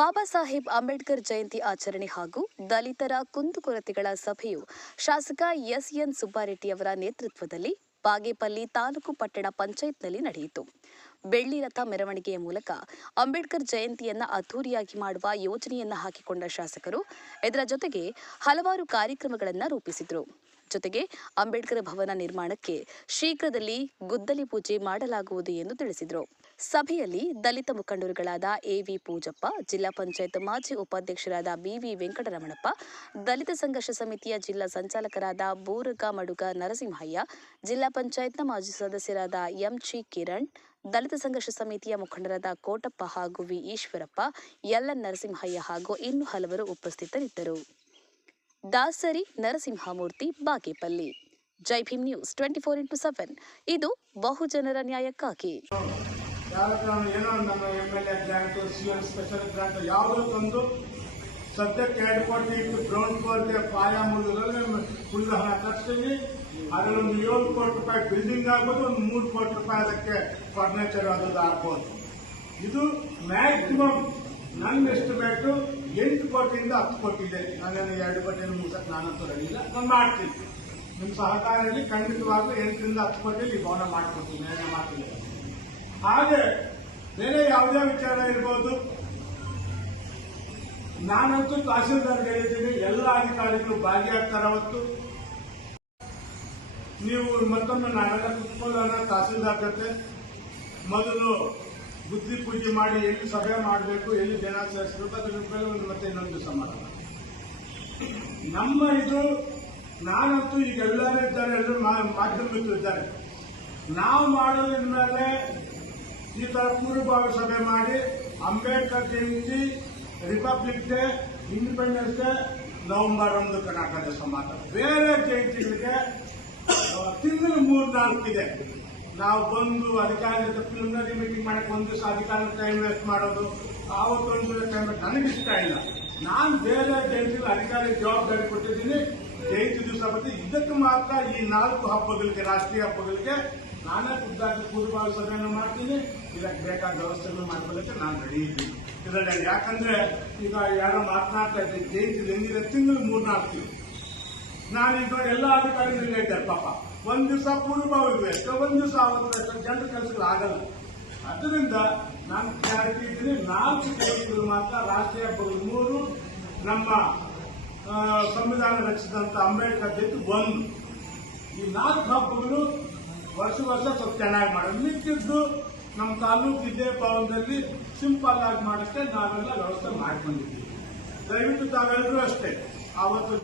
ಬಾಬಾ ಸಾಹೇಬ್ ಅಂಬೇಡ್ಕರ್ ಜಯಂತಿ ಆಚರಣೆ ಹಾಗೂ ದಲಿತರ ಕುಂದುಕೊರತೆಗಳ ಸಭೆಯು ಶಾಸಕ ಎಸ್ಎನ್ ಸುಬ್ಬಾರೆಡ್ಡಿ ಅವರ ನೇತೃತ್ವದಲ್ಲಿ ಬಾಗೇಪಲ್ಲಿ ತಾಲೂಕು ಪಟ್ಟಣ ಪಂಚಾಯತ್ನಲ್ಲಿ ನಡೆಯಿತು. ಬೆಳ್ಳಿ ರಥ ಮೆರವಣಿಗೆಯ ಮೂಲಕ ಅಂಬೇಡ್ಕರ್ ಜಯಂತಿಯನ್ನು ಅದ್ದೂರಿಯಾಗಿ ಮಾಡುವ ಯೋಜನೆಯನ್ನು ಹಾಕಿಕೊಂಡ ಶಾಸಕರು ಇದರ ಜೊತೆಗೆ ಹಲವಾರು ಕಾರ್ಯಕ್ರಮಗಳನ್ನು ರೂಪಿಸಿದರು. ಜೊತೆಗೆ ಅಂಬೇಡ್ಕರ್ ಭವನ ನಿರ್ಮಾಣಕ್ಕೆ ಶೀಘ್ರದಲ್ಲಿ ಗುದ್ದಲಿ ಪೂಜೆ ಮಾಡಲಾಗುವುದು ಎಂದು ತಿಳಿಸಿದರು. ಸಭೆಯಲ್ಲಿ ದಲಿತ ಮುಖಂಡರುಗಳಾದ ಎವಿ ಪೂಜಪ್ಪ, ಜಿಲ್ಲಾ ಪಂಚಾಯತ್ ಮಾಜಿ ಉಪಾಧ್ಯಕ್ಷರಾದ ಬಿವಿ ವೆಂಕಟರಮಣಪ್ಪ, ದಲಿತ ಸಂಘರ್ಷ ಸಮಿತಿಯ ಜಿಲ್ಲಾ ಸಂಚಾಲಕರಾದ ಬೂರಗ ಮಡುಗ ನರಸಿಂಹಯ್ಯ, ಜಿಲ್ಲಾ ಪಂಚಾಯತ್ನ ಮಾಜಿ ಸದಸ್ಯರಾದ ಎಂಜಿ ಕಿರಣ್, ದಲಿತ ಸಂಘರ್ಷ ಸಮಿತಿಯ ಮುಖಂಡರಾದ ಕೋಟಪ್ಪ ಹಾಗೂ ವಿ ಈಶ್ವರಪ್ಪ, ಎಲ್ಎನ್ ನರಸಿಂಹಯ್ಯ ಹಾಗೂ ಇನ್ನು ಹಲವರು ಉಪಸ್ಥಿತರಿದ್ದರು. ದಾಸರಿ ನರಸಿಂಹಮೂರ್ತಿ, ಬಾಗೇಪಲ್ಲಿ. ಜೈ ಭೀಮ್ ನ್ಯೂಸ್ 24x7 ಇದು ಬಹುಜನರ ನ್ಯಾಯಕ್ಕಾಗಿ. ಏನೋ ನಮ್ಮ MLA grant, CM special grant ಯಾವುದೋ ತಂದು ಸದ್ಯಕ್ಕೆ 2 ಕೋಟಿ ಇಟ್ಟು ಗ್ರೌಂಡ್ ಫ್ಲೋರ್ಗೆ ಪಾಯ ಮುಗಿದ್ರಲ್ಲಿ ಫುಲ್ ಹಣ ಖರ್ಚಿಗೆ ಅದರಲ್ಲೊಂದು 7 ಕೋಟಿ ರೂಪಾಯಿ ಬಿಲ್ಡಿಂಗ್ ಆಗ್ಬೋದು, ಒಂದು 3 ಕೋಟಿ ರೂಪಾಯಿ ಅದಕ್ಕೆ ಫರ್ನಿಚರ್ ಆಗೋದು ಆಗ್ಬೋದು. ಇದು ಮ್ಯಾಕ್ಸಿಮಮ್ ನನ್ನ ಎಸ್ಟಿಮೇಟ್ 8 ಕೋಟಿಯಿಂದ 10 ಕೋಟಿ ಇದೆ. ನಾನೇನು 2 ಕೋಟಿಯನ್ನು ಮುಗಿಸಕ್ಕೆ ನಾನಂತೂ ರೆಡಿ ಇಲ್ಲ, ನಾನು ಮಾಡ್ತೀನಿ. ನಿಮ್ಮ ಸಹಕಾರದಲ್ಲಿ ಖಂಡಿತವಾಗ್ಲೂ 8ರಿಂದ 10 ಕೋಟಿಯಲ್ಲಿ ಈ ಭವನ ಮಾಡ್ಕೊಡ್ತೀನಿ, ನಾನು ಮಾಡ್ತೀನಿ. ಹಾಗೆ ಬೇರೆ ಯಾವುದೇ ವಿಚಾರ ಇರ್ಬೋದು, ನಾನಂತೂ ತಹಸೀಲ್ದಾರ್ಗೆ ಹೇಳಿದ್ದೀನಿ, ಎಲ್ಲ ಅಧಿಕಾರಿಗಳು ಭಾಗಿಯಾಗ್ತಾರೆ. ಅವತ್ತು ನೀವು ಮತ್ತೊಮ್ಮೆ ನಾವೆಲ್ಲ ಕುತ್ಕೊಳ್ಳೋಣ ತಹಸೀಲ್ದಾರ್ ಜೊತೆ. ಮೊದಲು ಬುದ್ಧಿ ಪೂಜೆ ಮಾಡಿ ಎಲ್ಲಿ ಸಭೆ ಮಾಡಬೇಕು, ಎಲ್ಲಿ ಜನ ಸೇರಿಸಬೇಕು, ಅದ್ರ ಮೇಲೆ ಒಂದು ಮತ್ತೆ ಇನ್ನೊಂದು ದಿವಸ ಮಾಡೋಣ. ನಮ್ಮ ಇದು ನಾನಂತೂ ಈಗ ಎಲ್ಲರೂ ಇದ್ದಾರೆ, ಎಲ್ಲರೂ ಮಾಧ್ಯಮಿಕರು ಇದ್ದಾರೆ. ನಾವು ಮಾಡೋದ್ರ ಮೇಲೆ ಈ ತರ ಪೂರ್ವಭಾವಿ ಸಭೆ ಮಾಡಿ Ambedkar Jayanti, Republic Day, Independence Day November 1 Karnataka ದಿವಸ ಮಾತ್ರ. ಬೇರೆ ಜಯಂತಿಗಳಿಗೆ ತಿಂಗಳು 3-4 ಇದೆ. ನಾವು ಬಂದು ಅಧಿಕಾರಿ ಜೊತೆ ಪ್ರಿಲಿಮಿನರಿ ಮೀಟಿಂಗ್ ಮಾಡಕ್ಕೆ ಒಂದು ದಿವಸ ಅಧಿಕಾರಿ ಟೈಮ್ ವೇಸ್ಟ್ ಮಾಡೋದು, ಆವತ್ತೊಂದು ಟೈಮ್ ನನಗಿಷ್ಟ ಇಲ್ಲ. ನಾನು ಬೇರೆ ಜಯಂತಿಗೆ ಅಧಿಕಾರಿ ಜವಾಬ್ದಾರಿ ಕೊಟ್ಟಿದ್ದೀನಿ. ಜಯಂತಿ ದಿವಸ ಬರ್ತೀನಿ. ಇದಕ್ಕೆ ಮಾತ್ರ ಈ 4 ಹಬ್ಬಗಳಿಗೆ, ರಾಷ್ಟ್ರೀಯ ಹಬ್ಬಗಳಿಗೆ ನಾನೇ ಖುದ್ದಾಗಿ ಪೂರ್ವಭಾವಿ ಸಭೆಯನ್ನು ಮಾಡ್ತೀನಿ. ಇದಕ್ಕೆ ಬೇಕಾದ ವ್ಯವಸ್ಥೆಗಳು ಮಾಡ್ಕೊಳ್ಳಕ್ಕೆ ನಾನು ರೆಡಿ ಇದ್ದೀನಿ ಇದರಲ್ಲಿ. ಯಾಕಂದ್ರೆ ಈಗ ಯಾರೋ ಮಾತನಾಡ್ತಾ ಇದ್ದೀನಿ, ಜಯಂತಿ ಹೆಂಗಿದೆ, ತಿಂಗಳು 3-4 ತಿಂಗಳು. ನಾನೀಗ ಎಲ್ಲ ಅಧಿಕಾರಿಗಳು ಹೇಳ್ತಾರೆ, ಪಾಪ ಒಂದ್ ದಿವಸ ಪೂರ್ವಭಾವಿ ಬೇಕು, ಒಂದ್ ದಿವಸ ಆವತ್ತು ಜನರ ಕೆಲಸಗಳು ಆಗಲ್ಲ. ಅದರಿಂದ ನಾನು ಕ್ಲಾರಿಟಿ ಇದ್ದೀನಿ. 4 ಜಯಂತಿಗಳು ಮಾತ್ರ, ರಾಷ್ಟ್ರೀಯ ಹಬ್ಬಗಳು 3, ನಮ್ಮ ಸಂವಿಧಾನ ರಚಿಸಿದಂತ ಅಂಬೇಡ್ಕರ್ ಜಯಂತಿ 1. ಈ 4 ಹಬ್ಬಗಳು ವರ್ಷ ಸ್ವಲ್ಪ ಚೆನ್ನಾಗಿ ಮಾಡೋದು. ಮಿಕ್ಕಿದ್ದು ನಮ್ಮ ತಾಲೂಕು ಇದೇ ಭವನದಲ್ಲಿ ಸಿಂಪಲ್ ಆಗಿ ಮಾಡಷ್ಟೇ ನಾವೆಲ್ಲ ವ್ಯವಸ್ಥೆ ಮಾಡ್ಕೊಂಡಿದ್ದೀವಿ. ದಯವಿಟ್ಟು ತಾವೆಲ್ಲರೂ ಅಷ್ಟೇ ಆವತ್ತು